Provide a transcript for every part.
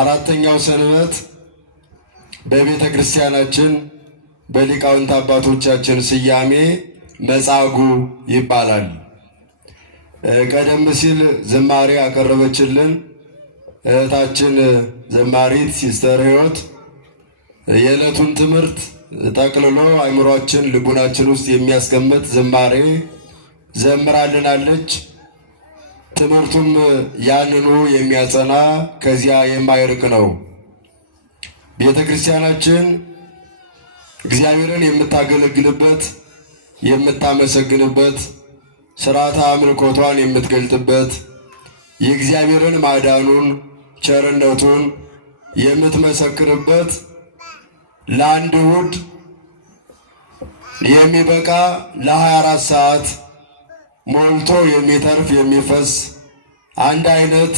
አራተኛው ሰንበት በቤተ ክርስቲያናችን በሊቃውንት አባቶቻችን ስያሜ መጻጉዕ ይባላል። ቀደም ሲል ዝማሬ ያቀረበችልን እህታችን ዘማሪት ሲስተር ሕይወት የዕለቱን ትምህርት ጠቅልሎ አእምሯችን ልቡናችን ውስጥ የሚያስቀምጥ ዝማሬ ዘምራልናለች። ትምህርቱም ያንኑ የሚያጸና ከዚያ የማይርቅ ነው። ቤተ ክርስቲያናችን እግዚአብሔርን የምታገለግልበት የምታመሰግንበት ሥርዓተ አምልኮቷን የምትገልጥበት የእግዚአብሔርን ማዳኑን ቸርነቱን የምትመሰክርበት ለአንድ እሑድ የሚበቃ ለ24 ሰዓት ሞልቶ የሚተርፍ የሚፈስ አንድ አይነት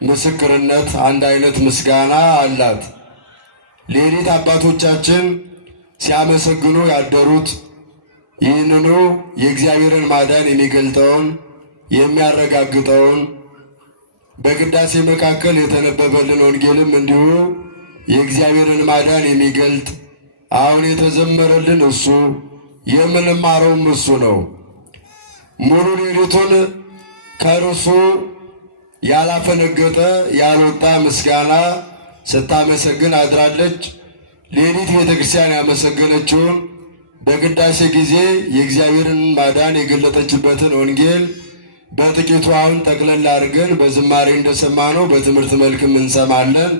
ምስክርነት አንድ አይነት ምስጋና አላት። ሌሊት አባቶቻችን ሲያመሰግኑ ያደሩት ይህንኑ የእግዚአብሔርን ማዳን የሚገልጠውን የሚያረጋግጠውን በቅዳሴ መካከል የተነበበልን ወንጌልም እንዲሁ የእግዚአብሔርን ማዳን የሚገልጥ አሁን የተዘመረልን እሱ የምንማረውም እሱ ነው። ሙሉ ሌሊቱን ከርሱ ያላፈነገጠ ያልወጣ ምስጋና ስታመሰግን አድራለች። ሌሊት ቤተ ክርስቲያን ያመሰገነችውን በቅዳሴ ጊዜ የእግዚአብሔርን ማዳን የገለጠችበትን ወንጌል በጥቂቱ አሁን ጠቅለል አድርገን በዝማሬ እንደሰማነው በትምህርት መልክም እንሰማለን።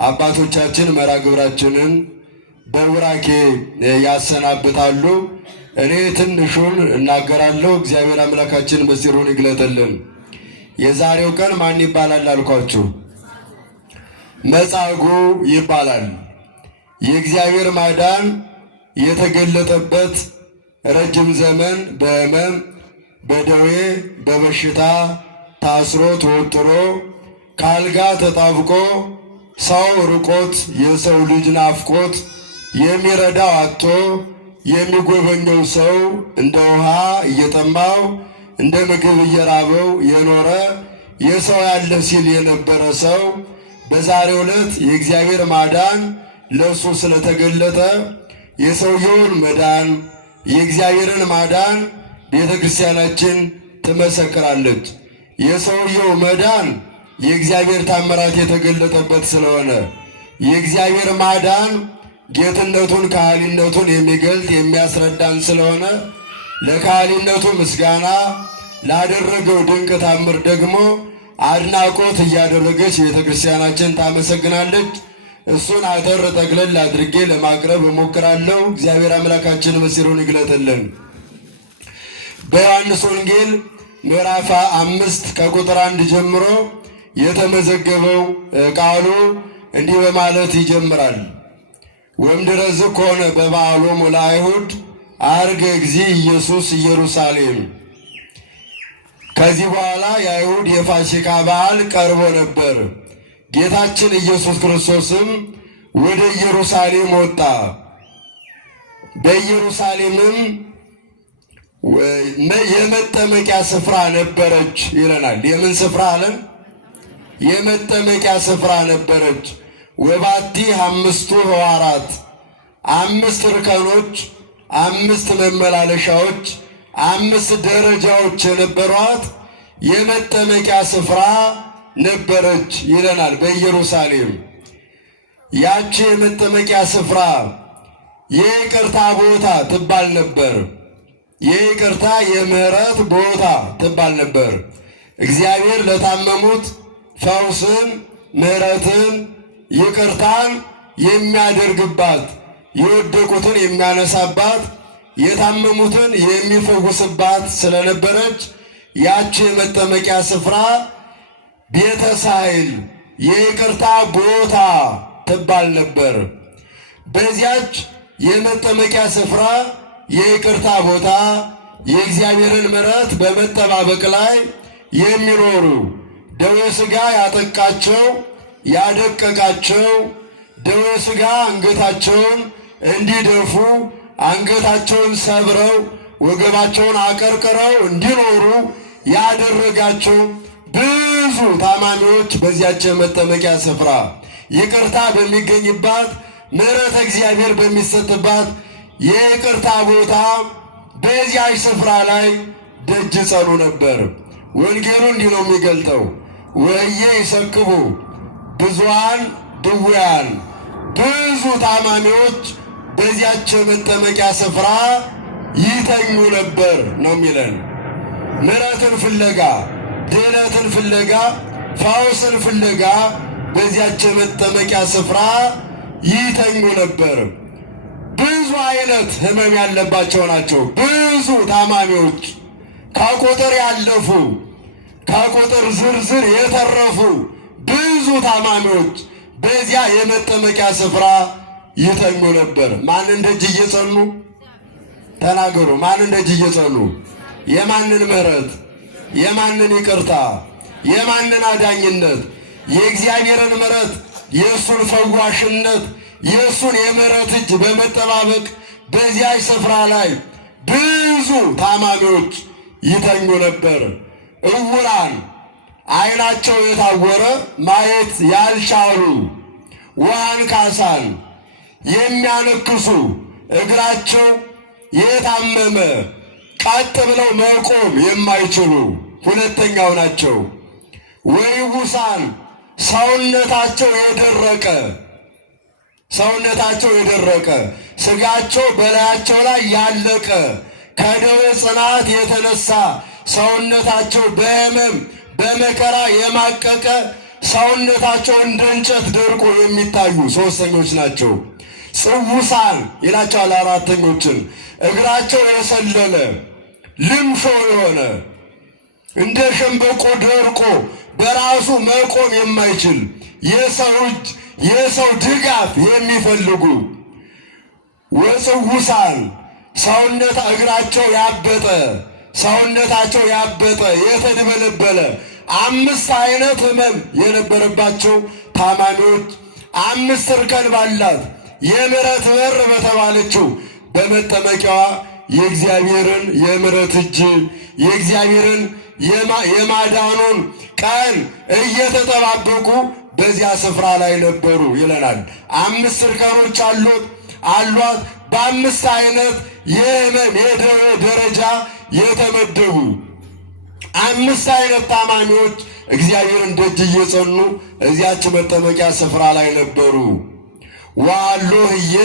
አባቶቻችን መርሐ ግብራችንን በቡራኬ ያሰናብታሉ። እኔ ትንሹን እናገራለሁ። እግዚአብሔር አምላካችን ምስጢሩን ይግለጥልን። የዛሬው ቀን ማን ይባላል አልኳችሁ? መጻጉዕ ይባላል። የእግዚአብሔር ማዳን የተገለጠበት ረጅም ዘመን በሕመም በደዌ በበሽታ ታስሮ ተወጥሮ ከአልጋ ተጣብቆ ሰው ርቆት የሰው ልጅ ናፍቆት የሚረዳው አጥቶ የሚጎበኘው ሰው እንደ ውሃ እየጠማው እንደ ምግብ እየራበው የኖረ የሰው ያለ ሲል የነበረ ሰው በዛሬው ዕለት የእግዚአብሔር ማዳን ለእሱ ስለተገለጠ የሰውየውን መዳን የእግዚአብሔርን ማዳን ቤተ ክርስቲያናችን ትመሰክራለች። የሰውየው መዳን የእግዚአብሔር ታምራት የተገለጠበት ስለሆነ የእግዚአብሔር ማዳን ጌትነቱን ካህሊነቱን የሚገልጥ የሚያስረዳን ስለሆነ ለካህሊነቱ ምስጋና ላደረገው ድንቅ ታምር ደግሞ አድናቆት እያደረገች ቤተ ክርስቲያናችን ታመሰግናለች። እሱን አጠር ጠቅለል አድርጌ ለማቅረብ እሞክራለሁ። እግዚአብሔር አምላካችን ምስጢሩን ይግለጥልን። በዮሐንስ ወንጌል ምዕራፍ 5 ከቁጥር 1 ጀምሮ የተመዘገበው ቃሉ እንዲህ በማለት ይጀምራል። ወእምድኅረ ኮነ በበዓሎሙ ለአይሁድ ዐርገ እግዚእ ኢየሱስ ኢየሩሳሌም። ከዚህ በኋላ የአይሁድ የፋሲካ በዓል ቀርቦ ነበር። ጌታችን ኢየሱስ ክርስቶስም ወደ ኢየሩሳሌም ወጣ። በኢየሩሳሌምም የመጠመቂያ ስፍራ ነበረች ይለናል። የምን ስፍራ አለን? የመጠመቂያ ስፍራ ነበረች። ወባቲ 5 ኅዋራት 5 እርከኖች 5 መመላለሻዎች 5 ደረጃዎች የነበሯት የመጠመቂያ ስፍራ ነበረች ይለናል። በኢየሩሳሌም ያቺ የመጠመቂያ ስፍራ የይቅርታ ቦታ ትባል ነበር። የይቅርታ የምህረት ቦታ ትባል ነበር። እግዚአብሔር ለታመሙት ፈውስን፣ ምህረትን፣ ይቅርታን የሚያደርግባት የወደቁትን የሚያነሳባት የታመሙትን የሚፈውስባት ስለነበረች ያቺ የመጠመቂያ ስፍራ ቤተ ሳይል የይቅርታ ቦታ ትባል ነበር። በዚያች የመጠመቂያ ስፍራ የይቅርታ ቦታ የእግዚአብሔርን ምሕረት በመጠባበቅ ላይ የሚኖሩ ደዌ ሥጋ ያጠቃቸው ያደቀቃቸው ደዌ ሥጋ አንገታቸውን እንዲደፉ አንገታቸውን ሰብረው ወገባቸውን አቀርቅረው እንዲኖሩ ያደረጋቸው ብዙ ታማሚዎች በዚያች የመጠመቂያ ስፍራ ይቅርታ በሚገኝባት ምሕረተ እግዚአብሔር በሚሰጥባት የይቅርታ ቦታ በዚያች ስፍራ ላይ ደጅ ጸኑ ነበር። ወንጌሉ እንዲህ ነው የሚገልጠው፣ ወየ ይሰክቡ ብዙኃን ድውያን፣ ብዙ ታማሚዎች በዚያች መጠመቂያ ስፍራ ይተኙ ነበር ነው የሚለን። ምሕረትን ፍለጋ፣ ድኅነትን ፍለጋ፣ ፈውስን ፍለጋ በዚያች መጠመቂያ ስፍራ ይተኙ ነበር። ብዙ አይነት ሕመም ያለባቸው ናቸው። ብዙ ታማሚዎች ከቁጥር ያለፉ ከቁጥር ዝርዝር የተረፉ ብዙ ታማሚዎች በዚያ የመጠመቂያ ስፍራ ይተኙ ነበር። ማንን ደጅ እየጸኑ ተናገሩ? ማንን ደጅ እየጸኑ? የማንን ምሕረት? የማንን ይቅርታ? የማንን አዳኝነት? የእግዚአብሔርን ምሕረት፣ የእሱን ፈዋሽነት፣ የእሱን የምሕረት እጅ በመጠባበቅ በዚያች ስፍራ ላይ ብዙ ታማሚዎች ይተኙ ነበር። እውራን፣ ዓይናቸው የታወረ ማየት ያልቻሉ፣ ውሃን ካሳን የሚያነክሱ፣ እግራቸው የታመመ ቀጥ ብለው መቆም የማይችሉ ሁለተኛው ናቸው። ወይቡሳን፣ ሰውነታቸው የደረቀ ሥጋቸው በላያቸው ላይ ያለቀ ከደዌ ጽናት የተነሳ ሰውነታቸው በሕመም በመከራ የማቀቀ ሰውነታቸው እንደ እንጨት ደርቆ የሚታዩ ሦስተኞች ናቸው። ጽውሳን ይላቸዋል አራተኞችን። እግራቸው የሰለለ ልምሾ የሆነ እንደ ሸምበቆ ደርቆ በራሱ መቆም የማይችል የሰው ድጋፍ የሚፈልጉ ወጽውሳን፣ ሰውነታቸው ያበጠ የተድበለበለ 5 አይነት ሕመም የነበረባቸው ታማሚዎች 5 እርከን ባላት የምሕረት በር በተባለችው በመጠመቂያዋ የእግዚአብሔርን የምሕረት እጅ የእግዚአብሔርን የማዳኑን ቀን እየተጠባበቁ በዚያ ስፍራ ላይ ነበሩ ይለናል። 5 እርከኖች አሏት። በ5 አይነት የሕመም የደዌ ደረጃ የተመደቡ 5 አይነት ታማሚዎች እግዚአብሔርን ደጅ እየጸኑ እዚያች መጠመቂያ ስፍራ ላይ ነበሩ። ዋሎ ህየ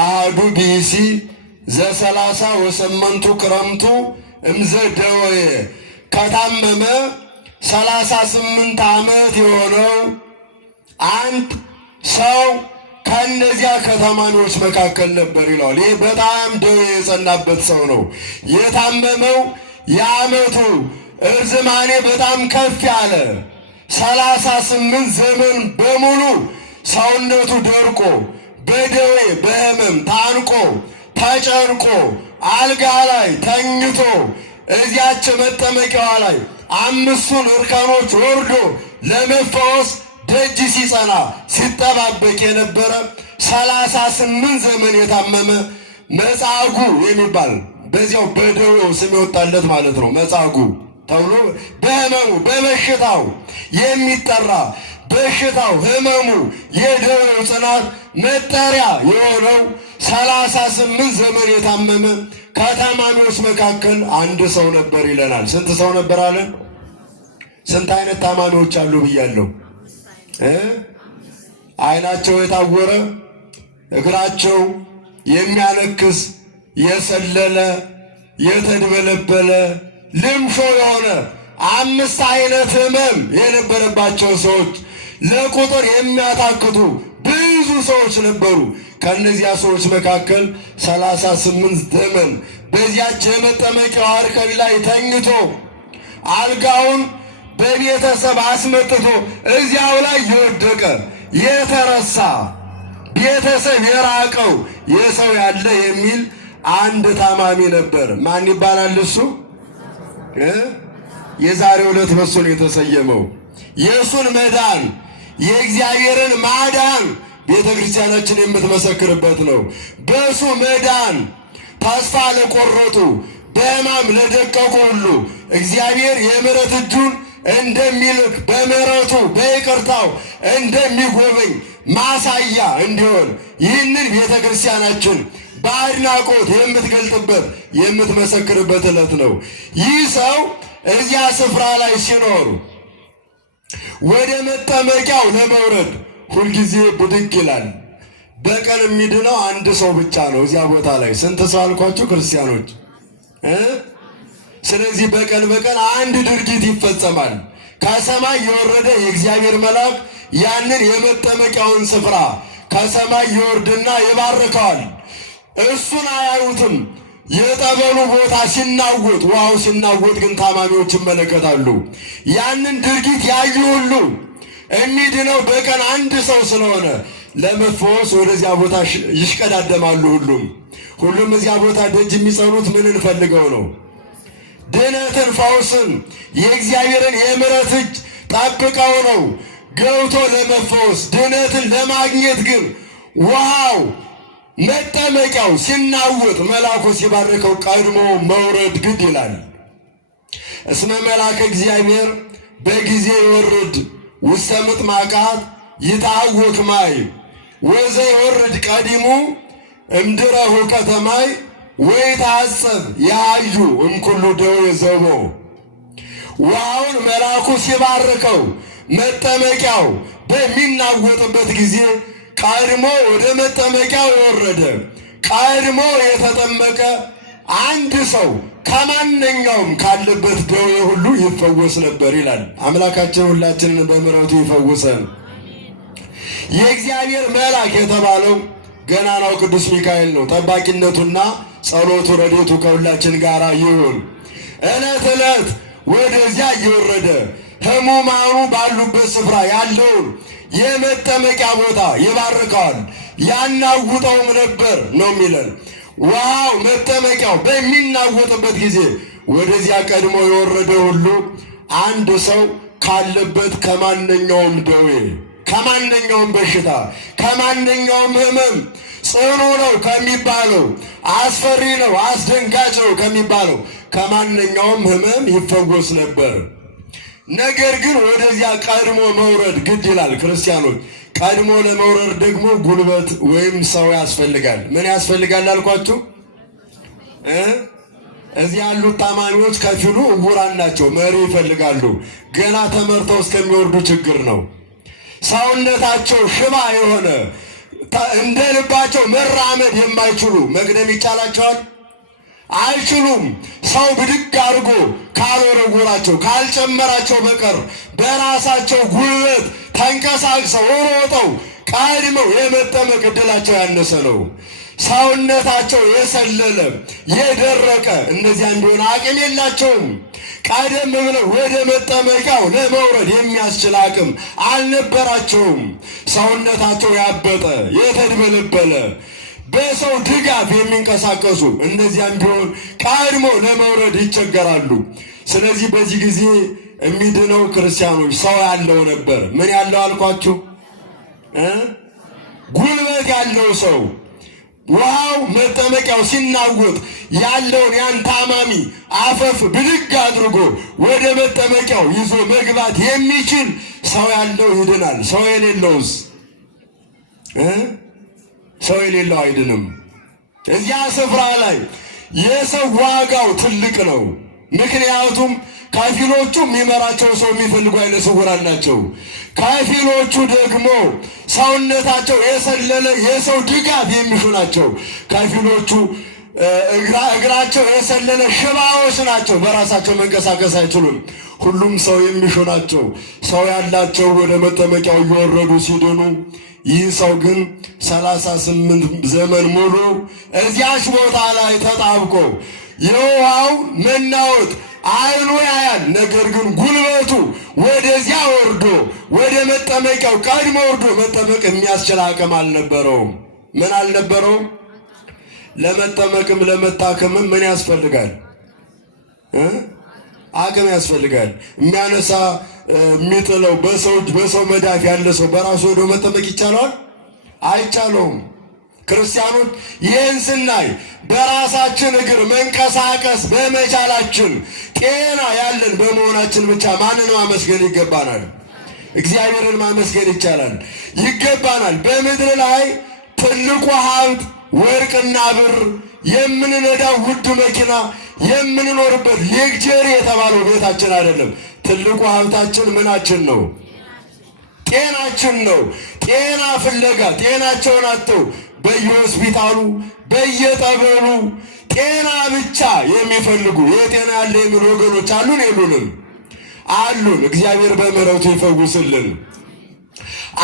አሃዱ ቢሲ ዘ38 ክረምቱ እምዘ ደወየ፣ ከታመመ 38 ዓመት የሆነው አንድ ሰው ከእነዚያ ከታማሚዎች መካከል ነበር ይለዋል። ይህ በጣም ደዌ የጸናበት ሰው ነው። የታመመው የዓመቱ እርዝማኔ በጣም ከፍ ያለ 38 ዘመን በሙሉ ሰውነቱ ደርቆ በደዌ በሕመም ታንቆ ተጨንቆ አልጋ ላይ ተኝቶ እዚያች መጠመቂያዋ ላይ 5ቱን እርከኖች ወርዶ ለመፈወስ ደጅ ሲጸና ሲጠባበቅ የነበረ 38 ዘመን የታመመ መጻጉዕ የሚባል በዚያው በደዌው ስም የወጣለት ማለት ነው። መጻጉዕ ተብሎ በሕመሙ በበሽታው የሚጠራ በሽታው ሕመሙ የደዌው ጽናት መጠሪያ የሆነው 38 ዘመን የታመመ ከታማሚዎች መካከል አንድ ሰው ነበር ይለናል። ስንት ሰው ነበር አለን? ስንት አይነት ታማሚዎች አሉ ብያለሁ? ዓይናቸው የታወረ፣ እግራቸው የሚያነክስ፣ የሰለለ፣ የተድበለበለ፣ ልምሾ የሆነ 5 አይነት ሕመም የነበረባቸው ሰዎች፣ ለቁጥር የሚያታክቱ ብዙ ሰዎች ነበሩ። ከእነዚያ ሰዎች መካከል 38 ዘመን በዚያች የመጠመቂያዋ እርከን ላይ ተኝቶ አልጋውን በቤተሰብ አስመጥቶ እዚያው ላይ የወደቀ የተረሳ ቤተሰብ የራቀው የሰው ያለ የሚል አንድ ታማሚ ነበር። ማን ይባላል እሱ? የዛሬው ዕለት በሱ ነው የተሰየመው። የእሱን መዳን የእግዚአብሔርን ማዳን ቤተ ክርስቲያናችን የምትመሰክርበት ነው። በሱ መዳን ተስፋ ለቆረጡ በሕማም ለደቀቁ ሁሉ እግዚአብሔር የምሕረት እጁን እንደሚልክ በምሕረቱ በይቅርታው እንደሚጎበኝ ማሳያ እንዲሆን ይህንን ቤተ ክርስቲያናችን በአድናቆት የምትገልጥበት የምትመሰክርበት ዕለት ነው። ይህ ሰው እዚያ ስፍራ ላይ ሲኖር ወደ መጠመቂያው ለመውረድ ሁልጊዜ ብድግ ይላል። በቀን የሚድነው አንድ ሰው ብቻ ነው። እዚያ ቦታ ላይ ስንት ሰው አልኳችሁ ክርስቲያኖች? ስለዚህ በቀን አንድ ድርጊት ይፈጸማል። ከሰማይ የወረደ የእግዚአብሔር መልአክ ያንን የመጠመቂያውን ስፍራ ከሰማይ ይወርድና ይባርከዋል። እሱን አያዩትም። የጠበሉ ቦታ ሲናወጥ፣ ውሃው ሲናወጥ ግን ታማሚዎች ይመለከታሉ። ያንን ድርጊት ያዩ ሁሉ የሚድነው በቀን አንድ ሰው ስለሆነ ለመፈወስ ወደዚያ ቦታ ይሽቀዳደማሉ። ሁሉም እዚያ ቦታ ደጅ የሚጸኑት ምንን ፈልገው ነው? ድነትን፣ ፈውስን፣ የእግዚአብሔርን የምሕረት እጅ ጠብቀው ነው ገብቶ ለመፈወስ። ድነትን ለማግኘት ግን ውሃው መጠመቂያው ሲናወጥ መልአኩ ሲባርከው ቀድሞ መውረድ ግድ ይላል። እስመ መልአከ እግዚአብሔር በጊዜ ይወርድ ውስተ ምጥማቃት ይታወክ ማይ ወዘ ይወርድ ቀዲሙ እምድረሁ ከተማይ ወይታጸብ ያዩ እምኩሉ ደዌ ዘቦ። ውሃውን መልአኩ ሲባርከው መጠመቂያው በሚናወጥበት ጊዜ ቀድሞ ወደ መጠመቂያው የወረደ ቀድሞ የተጠመቀ አንድ ሰው ከማንኛውም ካለበት ደዌ ሁሉ ይፈወስ ነበር ይላል። አምላካችን ሁላችንን በምሕረቱ ይፈውሰን። የእግዚአብሔር መልአክ የተባለው ገናናው ቅዱስ ሚካኤል ነው። ጠባቂነቱና ጸሎቱ ረድኤቱ ከሁላችን ጋር ይሁን። ዕለት ዕለት ወደዚያ እየወረደ ሕሙማኑ ባሉበት ስፍራ ያለውን የመጠመቂያ ቦታ ይባርከዋል። ያናውጠውም ነበር ነው የሚለን። ውሃው መጠመቂያው በሚናወጥበት ጊዜ ወደዚያ ቀድሞ የወረደ ሁሉ አንድ ሰው ካለበት ከማንኛውም ደዌ፣ ከማንኛውም በሽታ፣ ከማንኛውም ሕመም ጽኑ ነው ከሚባለው፣ አስፈሪ ነው አስደንጋጭ ነው ከሚባለው ከማንኛውም ሕመም ይፈወስ ነበር። ነገር ግን ወደዚያ ቀድሞ መውረድ ግድ ይላል። ክርስቲያኖች ቀድሞ ለመውረድ ደግሞ ጉልበት ወይም ሰው ያስፈልጋል። ምን ያስፈልጋል አልኳችሁ? እዚህ ያሉት ታማሚዎች ከፊሉ ዕውራን ናቸው፣ መሪ ይፈልጋሉ። ገና ተመርተው እስከሚወርዱ ችግር ነው። ሰውነታቸው ሽባ የሆነ እንደ ልባቸው መራመድ የማይችሉ መቅደም ይቻላቸዋል? አይችሉም። ሰው ብድግ አድርጎ ካልወረወራቸው ካልጨመራቸው በቀር በራሳቸው ጉልበት ተንቀሳቅሰው ሮጠው ቀድመው የመጠመቅ ዕድላቸው ያነሰ ነው። ሰውነታቸው የሰለለ የደረቀ እነዚያ እንዲሆን አቅም የላቸውም። ቀደም ብለው ወደ መጠመቂያው ለመውረድ የሚያስችል አቅም አልነበራቸውም። ሰውነታቸው ያበጠ የተድበለበለ በሰው ድጋፍ የሚንቀሳቀሱ እነዚያም ቢሆን ቀድሞ ለመውረድ ይቸገራሉ። ስለዚህ በዚህ ጊዜ የሚድነው ክርስቲያኖች ሰው ያለው ነበር። ምን ያለው አልኳችሁ? ጉልበት ያለው ሰው ውሃው መጠመቂያው ሲናወጥ ያለውን ያን ታማሚ አፈፍ ብድግ አድርጎ ወደ መጠመቂያው ይዞ መግባት የሚችል ሰው ያለው ይድናል። ሰው የሌለውስ? ሰው የሌለው አይድንም። እዚያ ስፍራ ላይ የሰው ዋጋው ትልቅ ነው። ምክንያቱም ከፊሎቹ የሚመራቸው ሰው የሚፈልጉ አይነ ስውራን ናቸው። ከፊሎቹ ደግሞ ሰውነታቸው የሰለለ የሰው ድጋፍ የሚሹ ናቸው። ከፊሎቹ እግራቸው የሰለለ ሽባዎች ናቸው። በራሳቸው መንቀሳቀስ አይችሉም። ሁሉም ሰው የሚሹ ናቸው። ሰው ያላቸው ወደ መጠመቂያው እየወረዱ ሲድኑ፣ ይህ ሰው ግን 38 ዘመን ሙሉ እዚያች ቦታ ላይ ተጣብቆ የውሃው መናወጥ አይኑ ያያል። ነገር ግን ጉልበቱ ወደዚያ ወርዶ ወደ መጠመቂያው ቀድሞ ወርዶ መጠመቅ የሚያስችል አቅም አልነበረውም። ምን አልነበረውም? ለመጠመቅም ለመታከምም ምን ያስፈልጋል? አቅም ያስፈልጋል። የሚያነሳ የሚጥለው በሰው መዳፍ ያለ ሰው በራሱ ወደ መጠመቅ ይቻለዋል? አይቻለውም። ክርስቲያኖች ይህን ስናይ በራሳችን እግር መንቀሳቀስ በመቻላችን ጤና ያለን በመሆናችን ብቻ ማንን ማመስገን ይገባናል? እግዚአብሔርን ማመስገን ይገባናል። በምድር ላይ ትልቁ ሀብት ወርቅና ብር፣ የምንነዳው ውድ መኪና፣ የምንኖርበት ሌክቸሪ የተባለው ቤታችን አይደለም። ትልቁ ሀብታችን ምናችን ነው? ጤናችን ነው። ጤና ፍለጋ ጤናቸውን አጥተው በየሆስፒታሉ በየጠበሉ ጤና ብቻ የሚፈልጉ የጤና ያለ የሚሉ ወገኖች አሉን የሉንም? አሉን። እግዚአብሔር በምሕረቱ ይፈውስልን።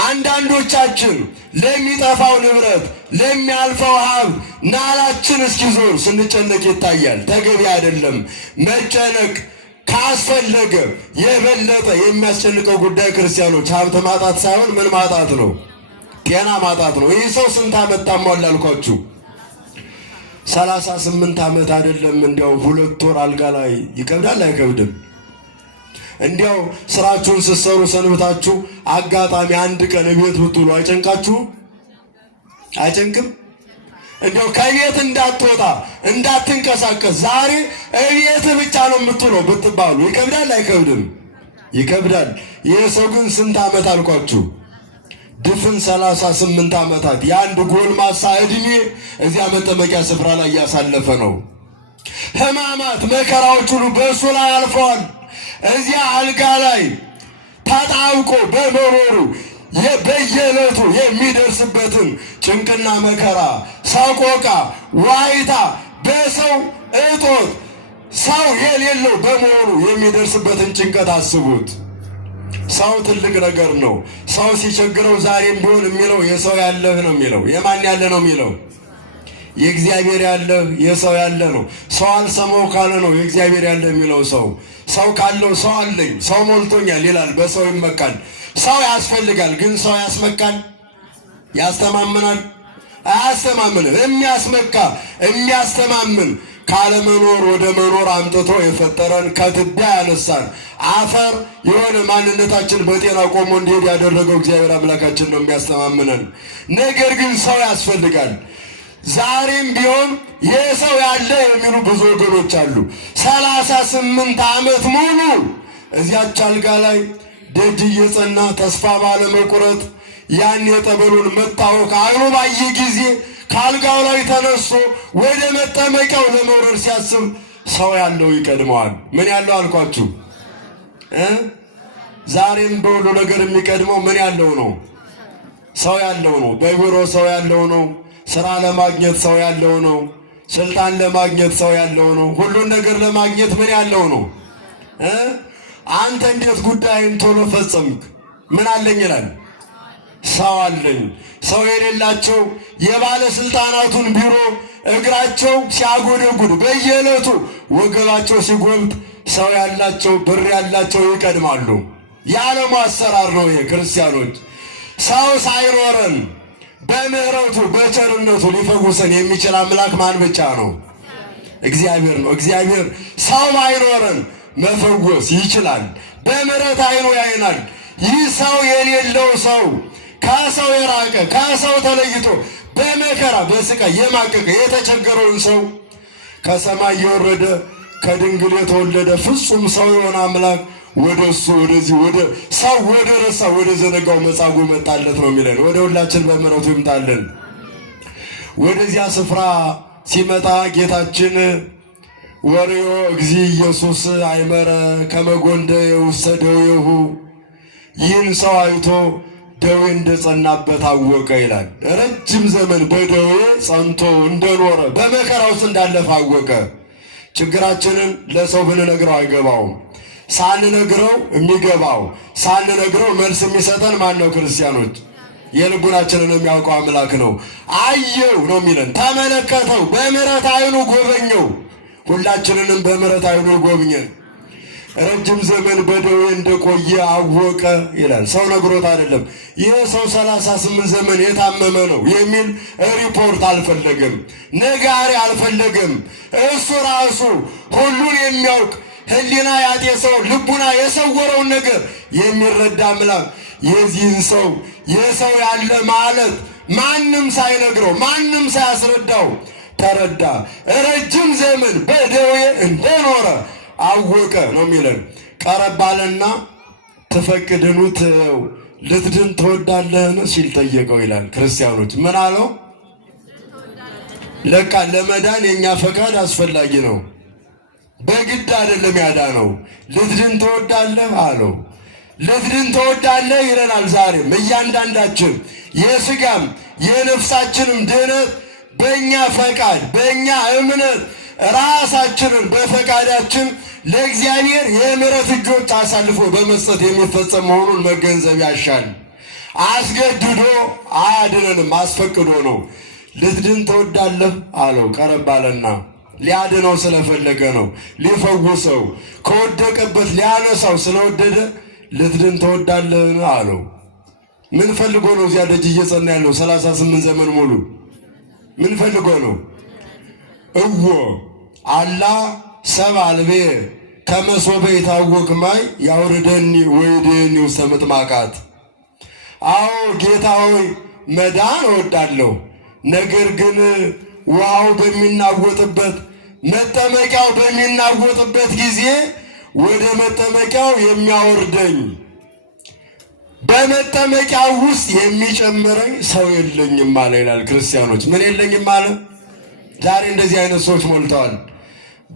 አንዳንዶቻችን ለሚጠፋው ንብረት ለሚያልፈው ሀብት ናላችን እስኪዞር ስንጨነቅ ይታያል። ተገቢ አይደለም። መጨነቅ ካስፈለገ የበለጠ የሚያስጨንቀው ጉዳይ ክርስቲያኖች ሀብት ማጣት ሳይሆን ምን ማጣት ነው? ጤና ማጣት ነው። ይህ ሰው ስንት ዓመት ታሟል አልኳችሁ? 38 ዓመት አይደለም። እንዲያው 2 ወር አልጋ ላይ ይከብዳል አይከብድም? እንዲያው ስራችሁን ስትሰሩ ሰንብታችሁ አጋጣሚ አንድ ቀን ቤት ብትውሉ አይጨንቃችሁ? አይጨንቅም? እንዲያው ከቤት እንዳትወጣ እንዳትንቀሳቀስ ዛሬ እቤት ብቻ ነው የምትውለው ብትባሉ ይከብዳል አይከብድም? ይከብዳል። ይህ ሰው ግን ስንት ዓመት አልኳችሁ? ድፍን 38 ዓመታት የአንድ ጎልማሳ ዕድሜ እዚያ መጠመቂያ ስፍራ ላይ እያሳለፈ ነው። ሕማማት መከራዎች ሁሉ በእሱ ላይ አልፈዋል። እዚያ አልጋ ላይ ተጣብቆ በመኖሩ በየዕለቱ የሚደርስበትን ጭንቅና መከራ፣ ሰቆቃ፣ ዋይታ በሰው እጦት ሰው የሌለው በመሆኑ የሚደርስበትን ጭንቀት አስቡት። ሰው ትልቅ ነገር ነው። ሰው ሲቸግረው ዛሬም ቢሆን የሚለው የሰው ያለህ ነው የሚለው። የማን ያለ ነው የሚለው? የእግዚአብሔር ያለህ የሰው ያለ ነው። ሰው አልሰማው ካለ ነው የእግዚአብሔር ያለ የሚለው። ሰው ካለው ሰው አለኝ ሰው ሞልቶኛል ይላል። በሰው ይመካል። ሰው ያስፈልጋል፣ ግን ሰው ያስመካል? ያስተማምናል? አያስተማምንም። የሚያስመካ የሚያስተማምን ካለመኖር ወደ መኖር አምጥቶ የፈጠረን ከትቢያ ያነሳን አፈር የሆነ ማንነታችን በጤና ቆሞ እንዲሄድ ያደረገው እግዚአብሔር አምላካችን ነው የሚያስተማምነን። ነገር ግን ሰው ያስፈልጋል። ዛሬም ቢሆን ይህ ሰው ያለ የሚሉ ብዙ ወገኖች አሉ። 38 ዓመት ሙሉ እዚያች አልጋ ላይ ደጅ እየጸና ተስፋ ባለመቁረጥ ያን የጠበሉን መታወክ አይኑ ባየ ጊዜ ከአልጋው ላይ ተነስቶ ወደ መጠመቂያው ለመውረድ ሲያስብ ሰው ያለው ይቀድመዋል። ምን ያለው አልኳችሁ? ዛሬም በሁሉ ነገር የሚቀድመው ምን ያለው ነው? ሰው ያለው ነው። በቢሮ ሰው ያለው ነው። ስራ ለማግኘት ሰው ያለው ነው። ስልጣን ለማግኘት ሰው ያለው ነው። ሁሉን ነገር ለማግኘት ምን ያለው ነው? አንተ እንዴት ጉዳይን ቶሎ ፈጸምክ? ምን አለኝ ይላል። ሰው አለኝ። ሰው የሌላቸው የባለስልጣናቱን ቢሮ እግራቸው ሲያጎደጉድ በየዕለቱ ወገባቸው ሲጎብጥ ሰው ያላቸው ብር ያላቸው ይቀድማሉ። የዓለሙ አሰራር ነው ይሄ። ክርስቲያኖች ሰው ሳይኖረን በምሕረቱ በቸርነቱ ሊፈውሰን የሚችል አምላክ ማን ብቻ ነው? እግዚአብሔር ነው። እግዚአብሔር ሰው ባይኖረን መፈወስ ይችላል። በምሕረት አይኑ ያይናል። ይህ ሰው የሌለው ሰው ከሰው የራቀ ከሰው ተለይቶ በመከራ በስቃይ የማቀቀ የተቸገረውን ሰው ከሰማይ የወረደ ከድንግል የተወለደ ፍጹም ሰው የሆነ አምላክ ወደ እሱ ወደዚህ ወደ ሰው ወደ ረሳ ወደ ዘነጋው መጻጉዕ መጣለት ነው የሚለን። ወደ ሁላችን በምሕረቱ ይምጣልን። ወደዚያ ስፍራ ሲመጣ ጌታችን ወርዮ እግዚእ ኢየሱስ አይመረ ከመጎንደ የውሰደው ይህን ሰው አይቶ ደዌ እንደጸናበት አወቀ ይላል። ረጅም ዘመን በደዌ ጸንቶ እንደኖረ በመከራ ውስጥ እንዳለፈ አወቀ። ችግራችንን ለሰው ብንነግረው አይገባውም። ሳንነግረው የሚገባው ሳንነግረው መልስ የሚሰጠን ማን ነው? ክርስቲያኖች የልቡናችንን የሚያውቀው አምላክ ነው። አየው ነው የሚለን። ተመለከተው፣ በምሕረት አይኑ ጎበኘው። ሁላችንንም በምሕረት አይኑ ጎብኘን። ረጅም ዘመን በደዌ እንደቆየ አወቀ ይላል። ሰው ነግሮት አይደለም። ይህ ሰው 38 ዘመን የታመመ ነው የሚል ሪፖርት አልፈለገም፣ ነጋሪ አልፈለገም። እሱ ራሱ ሁሉን የሚያውቅ ሕሊና ያጤሰው ልቡና የሰወረውን ነገር የሚረዳ አምላክ የዚህን ሰው የሰው ያለ ማለት ማንም ሳይነግረው ማንም ሳያስረዳው ተረዳ። ረጅም ዘመን በደዌ እንደኖረ አወቀ ነው የሚለን። ቀረብ አለና ትፈቅድኑ ልትድን ትወዳለህን ሲል ጠየቀው ይላል። ክርስቲያኖች ምን አለው? ለካ ለመዳን የኛ ፈቃድ አስፈላጊ ነው። በግድ አይደለም ያዳነው። ልትድን ትወዳለህ አለው። ልትድን ትወዳለህ ይለናል። ዛሬም እያንዳንዳችን የሥጋም የነፍሳችንም ድነት በእኛ ፈቃድ በእኛ እምነት ራሳችንን በፈቃዳችን ለእግዚአብሔር የምሕረት እጆች አሳልፎ በመስጠት የሚፈጸም መሆኑን መገንዘብ ያሻል። አስገድዶ አያድነንም፣ አስፈቅዶ ነው። ልትድን ትወዳለህ አለው። ቀረብ አለና ሊያድነው ስለፈለገ ነው። ሊፈውሰው ከወደቀበት ሊያነሳው ስለወደደ ልትድን ትወዳለህን አለው። ምን ፈልጎ ነው እዚያ ደጅ እየጸና ያለው 38 ዘመን ሙሉ? ምን ፈልጎ ነው? እዎ አላ ሰብ አልቤ ከመሶበ የታወቅ ማይ ያውርደኒ ወይድኒ ውስተ ምጥማቃት። አዎ ጌታ ሆይ መዳን እወዳለሁ፣ ነገር ግን ውሃው በሚናወጥበት መጠመቂያው በሚናወጥበት ጊዜ ወደ መጠመቂያው የሚያወርደኝ በመጠመቂያው ውስጥ የሚጨምረኝ ሰው የለኝም አለ ይላል። ክርስቲያኖች ምን የለኝም አለ? ዛሬ እንደዚህ አይነት ሰዎች ሞልተዋል።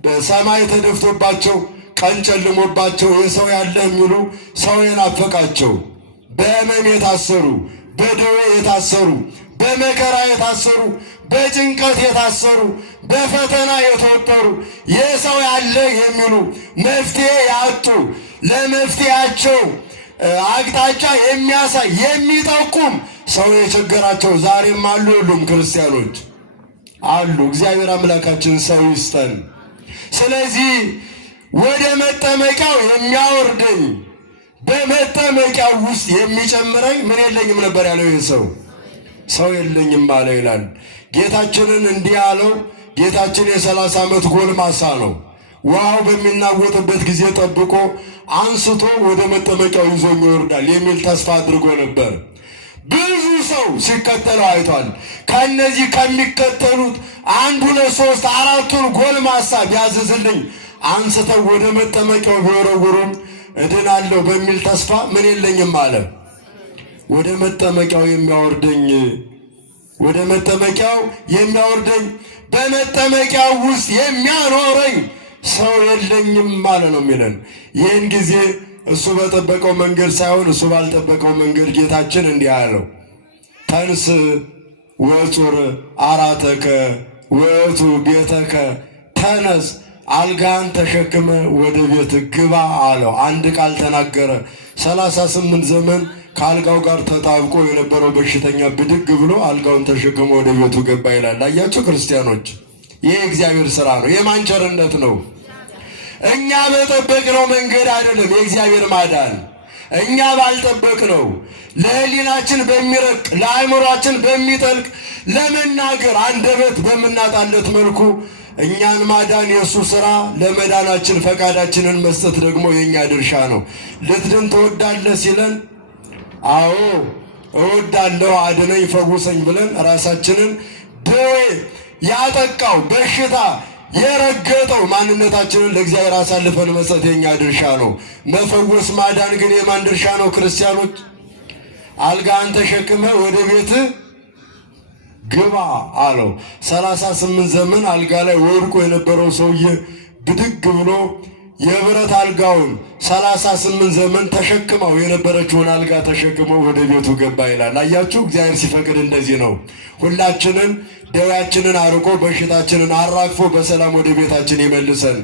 በሰማይ ተደፍቶባቸው ቀን ጨልሞባቸው የሰው ያለ የሚሉ ሰው የናፈቃቸው በሕመም የታሰሩ በደዌ የታሰሩ በመከራ የታሰሩ በጭንቀት የታሰሩ በፈተና የተወጠሩ የሰው ያለ የሚሉ መፍትሄ ያጡ ለመፍትሄያቸው አቅጣጫ የሚያሳይ የሚጠቁም ሰው የቸገራቸው ዛሬም አሉ። ሁሉም ክርስቲያኖች አሉ። እግዚአብሔር አምላካችን ሰው ይስጠን። ስለዚህ ወደ መጠመቂያው የሚያወርደኝ በመጠመቂያው ውስጥ የሚጨምረኝ ምን የለኝም ነበር ያለው። ይህ ሰው የለኝም አለ ይላል። ጌታችንን እንዲህ አለው። ጌታችን የ30 ዓመት ጎልማሳ ነው። ውሃው በሚናወጥበት ጊዜ ጠብቆ አንስቶ ወደ መጠመቂያው ይዞኝ ይወርዳል የሚል ተስፋ አድርጎ ነበር። ብዙ ሰው ሲከተለው አይቷል። ከነዚህ ከሚከተሉት 1 2 3 4ቱን ጎልማሳ ቢያዝዝልኝ አንስተው ወደ መጠመቂያው ቢወረውሩም እድናለሁ በሚል ተስፋ ምን የለኝም አለ። ወደ መጠመቂያው የሚያወርደኝ በመጠመቂያው ውስጥ የሚያኖረኝ ሰው የለኝም አለ ነው የሚለን። ይህን ጊዜ እሱ በጠበቀው መንገድ ሳይሆን እሱ ባልጠበቀው መንገድ ጌታችን እንዲህ አለው፣ ተንስ ወጹር አራተከ ወእቱ ቤተከ፣ ተነስ አልጋን ተሸክመ ወደ ቤት ግባ አለው። አንድ ቃል ተናገረ። 38 ዘመን ከአልጋው ጋር ተጣብቆ የነበረው በሽተኛ ብድግ ብሎ አልጋውን ተሸክሞ ወደ ቤቱ ገባ ይላል። አያችሁ ክርስቲያኖች፣ ይህ እግዚአብሔር ሥራ ነው። የማን ቸርነት ነው? እኛ በጠበቅነው መንገድ አይደለም የእግዚአብሔር ማዳን። እኛ ባልጠበቅነው ለሕሊናችን በሚረቅ ለአእምሯችን በሚጠልቅ ለመናገር አንደበት በምናጣለት መልኩ እኛን ማዳን የእሱ ሥራ፣ ለመዳናችን ፈቃዳችንን መስጠት ደግሞ የእኛ ድርሻ ነው። ልትድን ትወዳለህ ሲለን አዎ እወዳለሁ አድነኝ ፈውሰኝ ብለን ራሳችንን ደዌ ያጠቃው በሽታ የረገጠው ማንነታችንን ለእግዚአብሔር አሳልፈን መስጠት የኛ ድርሻ ነው። መፈወስ ማዳን ግን የማን ድርሻ ነው? ክርስቲያኖች አልጋን ተሸክመ ወደ ቤት ግባ አለው። 38 ዘመን አልጋ ላይ ወድቆ የነበረው ሰውዬ ብድግ ብሎ የብረት አልጋውን 38 ዘመን ተሸክመው የነበረችውን አልጋ ተሸክመው ወደ ቤቱ ገባ ይላል። አያችሁ፣ እግዚአብሔር ሲፈቅድ እንደዚህ ነው። ሁላችንን ደዌያችንን አርቆ በሽታችንን አራግፎ በሰላም ወደ ቤታችን ይመልሰን።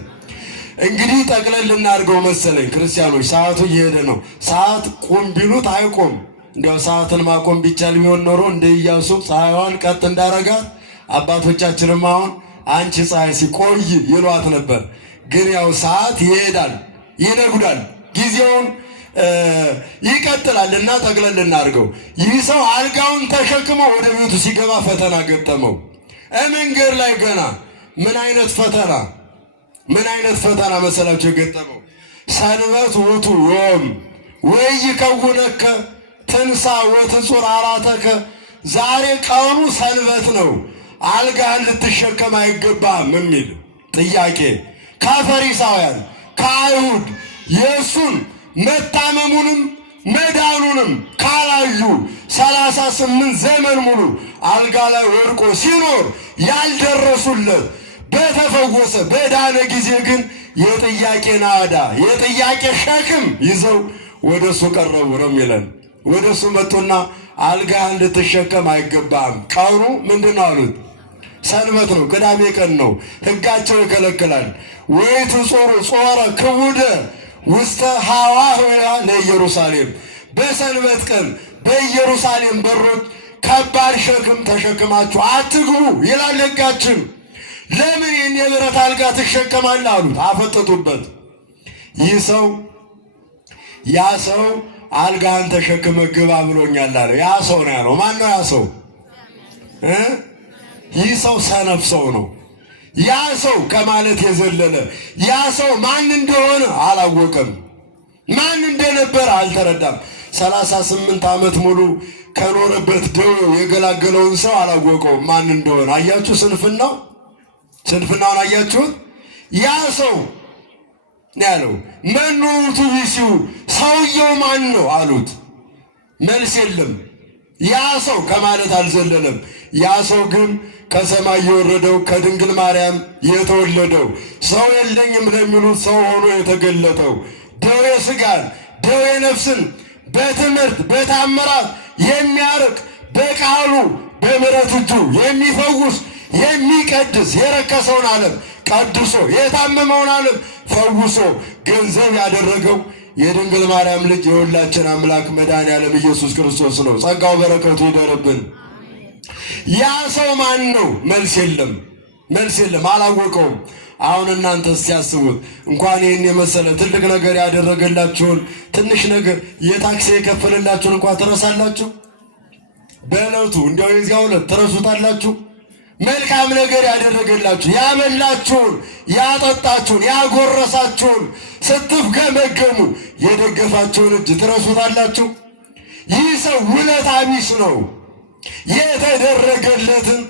እንግዲህ ጠቅለል ልናድርገው መሰለኝ ክርስቲያኖች፣ ሰዓቱ እየሄደ ነው። ሰዓት ቁም ቢሉት አይቆም። እንዲያው ሰዓትን ማቆም ቢቻል ቢሆን ኖሮ እንደ ኢያሱ ፀሐይዋን ቀጥ እንዳረጋት አባቶቻችንም አሁን አንቺ ፀሐይ ሲቆይ ይሏት ነበር። ግን ያው ሰዓት ይሄዳል፣ ይነጉዳል፣ ጊዜውን ይቀጥላል እና ጠቅለል እናድርገው። ይህ ሰው አልጋውን ተሸክሞ ወደ ቤቱ ሲገባ ፈተና ገጠመው። መንገድ ላይ ገና ምን አይነት ፈተና መሰላቸው የገጠመው? ሰንበት ውእቱ ዮም ወይከውነከ ትንሣ ወትጹር አራተከ ዛሬ ቀኑ ሰንበት ነው፣ አልጋህን ልትሸከም አይገባም የሚል ጥያቄ ከፈሪሳውያን ከአይሁድ የእሱን መታመሙንም መዳኑንም ካላዩ 38 ዘመን ሙሉ አልጋ ላይ ወድቆ ሲኖር ያልደረሱለት በተፈወሰ በዳነ ጊዜ ግን የጥያቄ ናዳ የጥያቄ ሸክም ይዘው ወደሱ ቀረቡ ነው የሚለን። ወደሱ መጡና አልጋህን ልትሸከም አይገባም። ቀኑ ምንድን ነው አሉት? ሰንበት ነው፣ ቅዳሜ ቀን ነው። ሕጋቸው ይከለክላል። ወይ ትጾሩ ጾረ ክቡደ ውስተ ሐዋህያ ለኢየሩሳሌም፣ በሰንበት ቀን በኢየሩሳሌም በሮች ከባድ ሸክም ተሸክማችሁ አትግቡ ይላል ሕጋችን። ለምን ይህን የብረት አልጋ ትሸከማለህ አሉት። አፈጠጡበት። ይህ ሰው ያ ሰው አልጋህን ተሸክመ ግባ ብሎኛል አለ። ያ ሰው ነው ያለው። ማን ነው ያ ሰው? ይህ ሰው ሰነፍ ሰው ነው። ያ ሰው ከማለት የዘለለ ያ ሰው ማን እንደሆነ አላወቀም። ማን እንደነበረ አልተረዳም። 38 ዓመት ሙሉ ከኖረበት ደዌው የገላገለውን ሰው አላወቀውም ማን እንደሆነ። አያችሁ ስንፍናውን አያችሁት? ያ ሰው ነው ያለው። መኑ ውእቱ ቢሲው፣ ሰውየው ማን ነው አሉት። መልስ የለም። ያ ሰው ከማለት አልዘለለም። ያ ሰው ግን ከሰማይ የወረደው ከድንግል ማርያም የተወለደው ሰው የለኝም ለሚሉት ሰው ሆኖ የተገለጠው ደዌ ሥጋን ደዌ ነፍስን በትምህርት በታምራት የሚያርቅ በቃሉ በምሕረት እጁ የሚፈውስ የሚቀድስ የረከሰውን ዓለም ቀድሶ የታመመውን ዓለም ፈውሶ ገንዘብ ያደረገው የድንግል ማርያም ልጅ የሁላችን አምላክ መድኃኔዓለም ኢየሱስ ክርስቶስ ነው። ጸጋው በረከቱ ይደርብን። ያ ሰው ማን ነው? መልስ የለም፣ አላወቀውም። አሁን እናንተ ሲያስቡት እንኳን ይህን የመሰለ ትልቅ ነገር ያደረገላችሁን ትንሽ ነገር የታክሲ የከፈለላችሁን እንኳን ትረሳላችሁ? በዕለቱ እንዲያው የዚያው ዕለት ትረሱታላችሁ? መልካም ነገር ያደረገላችሁ ያበላችሁን፣ ያጠጣችሁን፣ ያጎረሳችሁን ስትፍገመገሙ የደገፋችሁን እጅ ትረሱታላችሁ? ይህ ሰው ውለታ ቢስ ነው። የተደረገለትን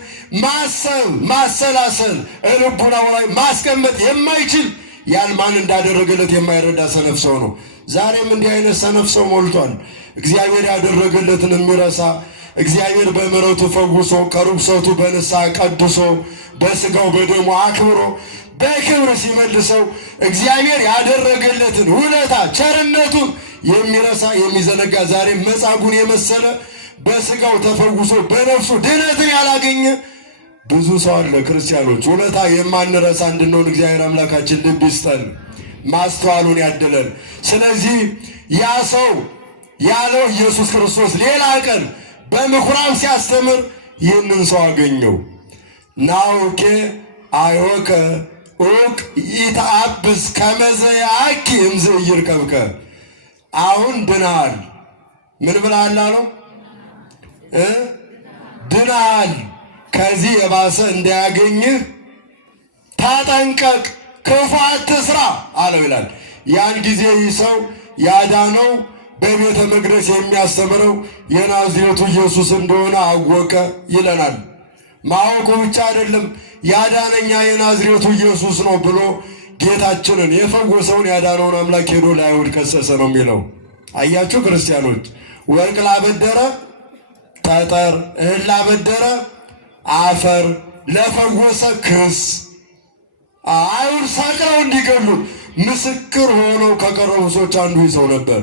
ማሰብ ማሰላሰል ልቡናው ላይ ማስቀመጥ የማይችል ያን ማን እንዳደረገለት የማይረዳ ሰነፍ ሰው ነው። ዛሬም እንዲህ አይነት ሰነፍ ሰው ሞልቷል። እግዚአብሔር ያደረገለትን የሚረሳ እግዚአብሔር በምሕረቱ ፈውሶ ከርኩሰቱ በንስሐ ቀድሶ በሥጋው በደሙ አክብሮ በክብር ሲመልሰው እግዚአብሔር ያደረገለትን ውለታ ቸርነቱን የሚረሳ የሚዘነጋ ዛሬም መጻጉዕን የመሰለ በሥጋው ተፈውሶ በነፍሱ ድነትን ያላገኘ ብዙ ሰው አለ። ክርስቲያኖች ውለታ የማንረሳ እንድንሆን እግዚአብሔር አምላካችን ልብ ይስጠን፣ ማስተዋሉን ያድለን። ስለዚህ ያ ሰው ያለው ኢየሱስ ክርስቶስ ሌላ ቀን በምኩራብ ሲያስተምር ይህንን ሰው አገኘው። ናውኬ አይወከ ኡቅ ኢተአብስ ከመዘያኪ እምዝ ይርከብከ። አሁን ድናል። ምን ብለሃል አለው? ድናል፣ ከዚህ የባሰ እንዳያገኝህ ታጠንቀቅ፣ ክፉ አትስራ አለው ይላል። ያን ጊዜ ይህ ሰው ያዳነው በቤተ መቅደስ የሚያስተምረው የናዝሬቱ ኢየሱስ እንደሆነ አወቀ ይለናል። ማወቁ ብቻ አይደለም፣ ያዳነኛ የናዝሬቱ ኢየሱስ ነው ብሎ ጌታችንን የፈወሰውን ያዳነውን አምላክ ሄዶ ለአይሁድ ከሰሰ ነው የሚለው። አያችሁ ክርስቲያኖች፣ ወርቅ ላበደረ ጠጠር፣ እህል ላበደረ አፈር፣ ለፈወሰ ክስ። አይሁድ ሰቅለው እንዲገሉት ምስክር ሆነው ከቀረቡ ሰዎች አንዱ ይህ ሰው ነበር።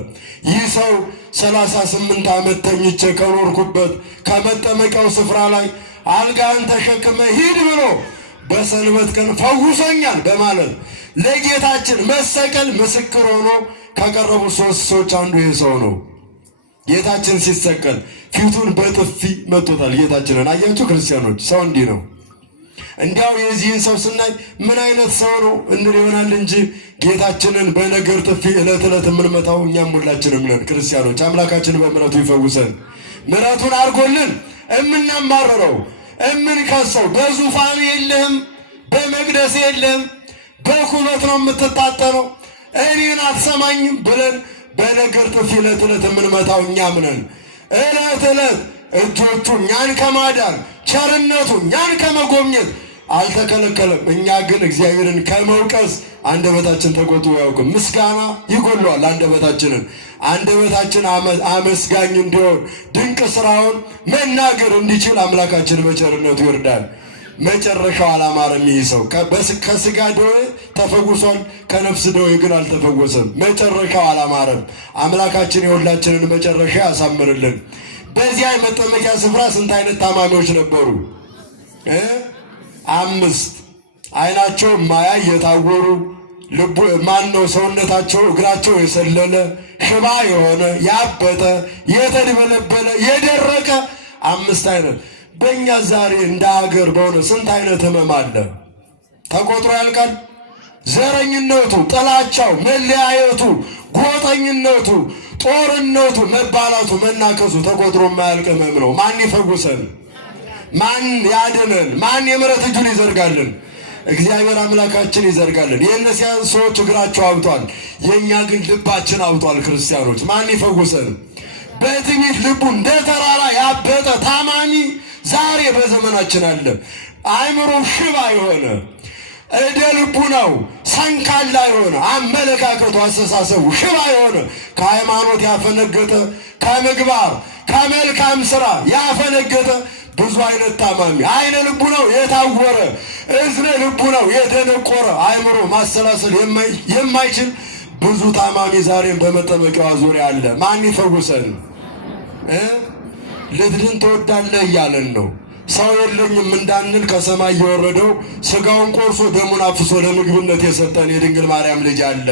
ይህ ሰው 38 ዓመት ተኝቼ ከኖርኩበት ከመጠመቂያው ስፍራ ላይ አልጋን ተሸክመ ሂድ ብሎ በሰንበት ቀን ፈውሶኛል በማለት ለጌታችን መሰቀል ምስክር ሆኖ ከቀረቡ 3 ሰዎች አንዱ ይህ ሰው ነው። ጌታችን ሲሰቀል ፊቱን በጥፊ መቶታል ጌታችንን። አያችሁ ክርስቲያኖች፣ ሰው እንዲህ ነው። እንዲያው የዚህን ሰው ስናይ ምን አይነት ሰው ነው እንል ይሆናል እንጂ ጌታችንን በነገር ጥፊ ዕለት ዕለት የምንመታው እኛም ሁላችንም ነን ክርስቲያኖች። አምላካችን በምሕረቱ ይፈውሰን። ምሕረቱን አድርጎልን እምናማረረው እምንከሰው በዙፋን የለህም፣ በመቅደስ የለህም፣ በኩበት ነው የምትታጠነው፣ እኔን አትሰማኝም ብለን በነገር ጥፊ ዕለት ዕለት የምንመታው እኛም ነን። ዕለት ዕለት እጆቹ እኛን ከማዳን ቸርነቱ እኛን ከመጎብኘት አልተከለከለም። እኛ ግን እግዚአብሔርን ከመውቀስ አንደበታችን ተቆጥቦ ያውቅም። ምስጋና ይጎለዋል አንደበታችንን። አንደበታችን አመስጋኝ እንዲሆን ድንቅ ስራውን መናገር እንዲችል አምላካችን በቸርነቱ ይርዳል። መጨረሻው አላማረም። ይህ ሰው ከስጋ ደዌ ተፈውሷል፣ ከነፍስ ደዌ ግን አልተፈወሰም። መጨረሻው አላማረም። አምላካችን የሁላችንን መጨረሻ ያሳምርልን። በዚያ የመጠመቂያ ስፍራ ስንት አይነት ታማሚዎች ነበሩ? 5 አይናቸው ማያይ የታወሩ ሰውነታቸው እግራቸው የሰለለ ሽባ የሆነ ያበጠ የተድበለበለ የደረቀ 5 አይነት። በእኛ ዛሬ እንደ ሀገር በሆነ ስንት አይነት ህመም አለ? ተቆጥሮ ያልቃል? ዘረኝነቱ፣ ጥላቻው፣ መለያየቱ፣ ጎጠኝነቱ፣ ጦርነቱ፣ መባላቱ፣ መናከሱ ተቆጥሮ የማያልቅ ህመም ነው። ማን ይፈውሰን? ማን ያድነን? ማን የምሕረት እጁን ይዘርጋልን? እግዚአብሔር አምላካችን ይዘርጋልን። የእነዚያ ሰዎች እግራቸው አብጧል፣ የእኛ ግን ልባችን አብጧል። ክርስቲያኖች ማን ይፈውሰን? በትዕቢት ልቡ እንደ ተራራ ያበጠ ታማሚ ዛሬ በዘመናችን አለ። አእምሮ ሽባ የሆነ እደ ልቡናው ሰንካላ የሆነ አመለካከቱ አስተሳሰቡ ሽባ የሆነ ከሃይማኖት ያፈነገጠ ከምግባር ከመልካም ስራ ያፈነገጠ ብዙ አይነት ታማሚ፣ አይነ ልቡናው የታወረ እዝነ ልቡናው የደነቆረ አእምሮ ማሰላሰል የማይችል ብዙ ታማሚ ዛሬም በመጠመቂያዋ ዙሪያ አለ። ማን ይፈውሰን? ልትድን ትወዳለህ እያለን ነው። ሰው የለኝም እንዳንል ከሰማይ የወረደው ስጋውን ቆርሶ ደሙን አፍሶ ለምግብነት የሰጠን የድንግል ማርያም ልጅ አለ።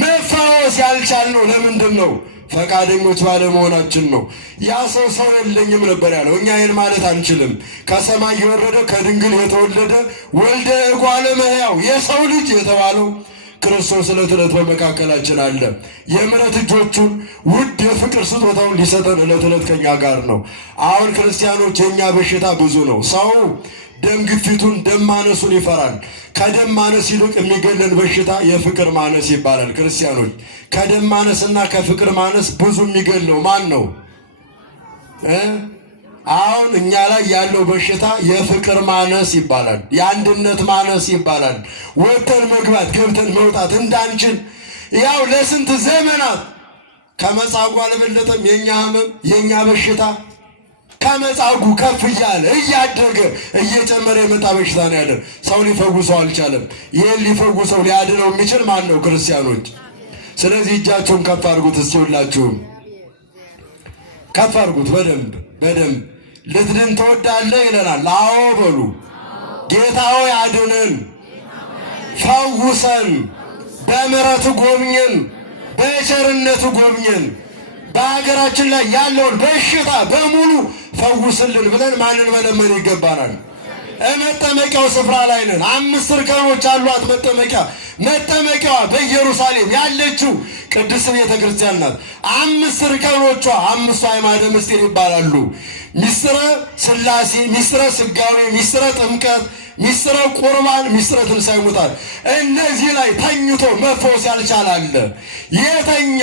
መፈወስ ያልቻልነው ለምንድን ነው? ፈቃደኞች ባለመሆናችን ነው። ያ ሰው የለኝም ነበር ያለው። እኛ ይህን ማለት አንችልም። ከሰማይ የወረደ ከድንግል የተወለደ ወልደ እጓለ እመሕያው የሰው ልጅ የተባለው ክርስቶስ ዕለት ዕለት በመካከላችን አለ። የምሕረት እጆቹን ውድ የፍቅር ስጦታውን ሊሰጠን ዕለት ዕለት ከኛ ጋር ነው። አሁን ክርስቲያኖች የእኛ በሽታ ብዙ ነው። ሰው ደም ግፊቱን ደም ማነሱን ይፈራል። ከደም ማነስ ይልቅ የሚገለን በሽታ የፍቅር ማነስ ይባላል። ክርስቲያኖች ከደም ማነስና ከፍቅር ማነስ ብዙ የሚገለው ማን ነው? አሁን እኛ ላይ ያለው በሽታ የፍቅር ማነስ ይባላል። የአንድነት ማነስ ይባላል። ወጥተን መግባት ገብተን መውጣት እንዳንችል ያው ለስንት ዘመናት ከመጻጉዕ አልበለጠም የኛ ህመም የኛ በሽታ ከመጻጉዕ ከፍ እያለ እያደገ እየጨመረ የመጣ በሽታ ነው ያለን። ሰው ሊፈውሰው አልቻለም። ይህን ሊፈውሰው ሊያድነው የሚችል ማን ነው? ክርስቲያኖች። ስለዚህ እጃችሁን ከፍ አድርጉት። እስኪ ሁላችሁም ከፍ አድርጉት በደንብ። ልትድን ትወዳለህ ይለናል። አዎ በሉ። ጌታ ሆይ አድነን፣ ፈውሰን፣ በምሕረት ጎብኘን፣ በቸርነት ጎብኘን፣ በሀገራችን ላይ ያለውን በሽታ በሙሉ ፈውስልን ብለን ማንን መለመን ይገባናል? መጠመቂያው ስፍራ ላይ ነን። 5 እርከኖች አሏት መጠመቂያዋ በኢየሩሳሌም ያለችው ቅድስት ቤተ ክርስቲያን ናት። 5 እርከኖቿ 5 አዕማደ ምስጢር ይባላሉ። ሚስጥረ ሥላሴ፣ ሚስጥረ ሥጋዌ፣ ሚስጥረ ጥምቀት፣ ሚስጥረ ቁርባን፣ ሚስጥረ ትንሣኤ ሙታን። እነዚህ ላይ ተኝቶ መፈወስ ያልቻለ አለ? የተኛ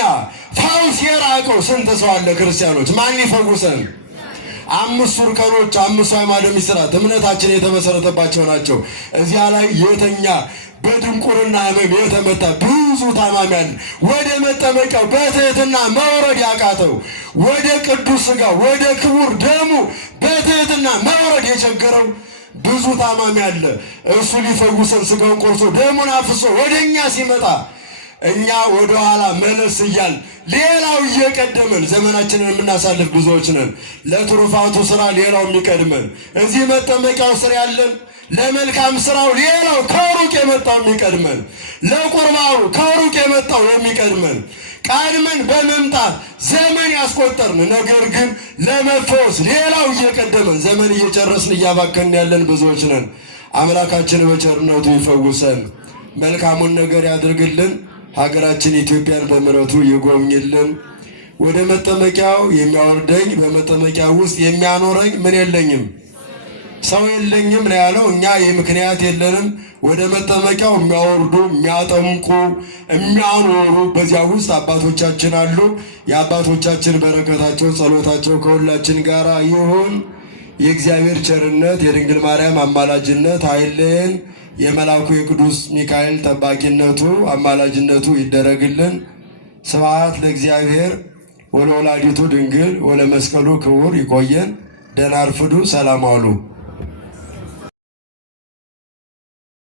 ፈውስ የራቀው ስንት ሰው አለ? ክርስቲያኖች ማን ይፈውሰን? 5 እርከኖች 5 አዕማደ ምስጢራት እምነታችን የተመሰረተባቸው ናቸው። እዚያ ላይ የተኛ በድንቁርና ሕመም የተመታ ብዙ ታማሚ አለ። ወደ መጠመቂያው በትህትና መውረድ ያቃተው፣ ወደ ቅዱስ ሥጋ ወደ ክቡር ደሙ በትህትና መውረድ የቸገረው ብዙ ታማሚ አለ። እሱ ሊፈውሰን ሥጋውን ቆርሶ ደሙን አፍሶ ወደ እኛ ሲመጣ እኛ ወደ ኋላ መለስ እያል ሌላው እየቀደመን ዘመናችንን የምናሳልፍ ብዙዎች ነን። ለትሩፋቱ ስራ ሌላው የሚቀድመን፣ እዚህ መጠመቂያው ስር ያለን ለመልካም ስራው ሌላው ከሩቅ የመጣው የሚቀድመን፣ ለቁርባኑ ከሩቅ የመጣው የሚቀድመን፣ ቀድመን በመምጣት ዘመን ያስቆጠርን፣ ነገር ግን ለመፈወስ ሌላው እየቀደመን ዘመን እየጨረስን እያባከን ያለን ብዙዎች ነን። አምላካችን በቸርነቱ ይፈውሰን፣ መልካሙን ነገር ያድርግልን። ሀገራችን ኢትዮጵያን በምሕረቱ ይጎብኝልን። ወደ መጠመቂያው የሚያወርደኝ በመጠመቂያው ውስጥ የሚያኖረኝ ምን የለኝም? ሰው የለኝም ነው ያለው። እኛ የምክንያት የለንም። ወደ መጠመቂያው የሚያወርዱ የሚያጠምቁ የሚያኖሩ በዚያ ውስጥ አባቶቻችን አሉ። የአባቶቻችን በረከታቸው ጸሎታቸው ከሁላችን ጋር ይሁን። የእግዚአብሔር ቸርነት የድንግል ማርያም አማላጅነት አይለየን። የመልአኩ የቅዱስ ሚካኤል ጠባቂነቱ አማላጅነቱ ይደረግልን። ስብሐት ለእግዚአብሔር ወለወላዲቱ ድንግል ወለመስቀሉ ክቡር። ይቆየን። ደህና አርፍዱ። ሰላም ዋሉ።